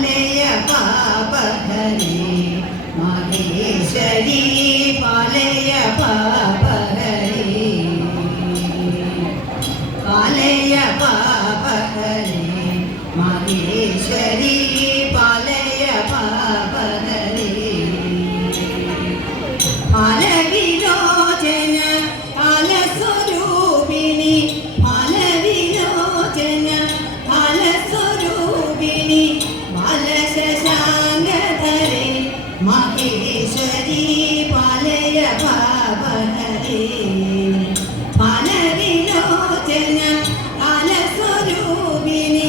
പാലയ പാപഹരി മഹേശ്വരി പാലയ പാപഹരി പാലയ പാപഹരേ ഫലവിലോചന ഫലസ്വരൂപിണി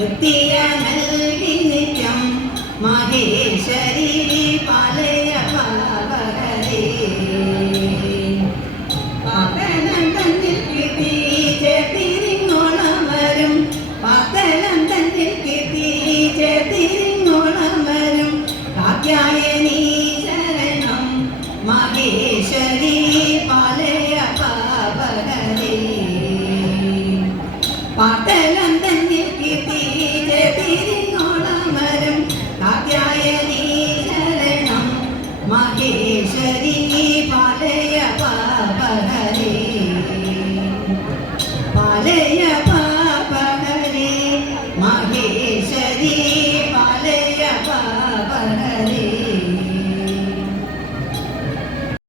തൃപ്തിയ നൽകി നിത്യം മഹേശ്വരി പാലയ പാപകരേ പാതലം തന്നിൽ കിട്ടി ചേർത്തിരിങ്ങോളം വരും പാതലം തന്നിൽ കിട്ടി ചേർത്തിരിങ്ങോളം വരും കാത്യായനീ ശരണം മഹേശ്വരി yeah.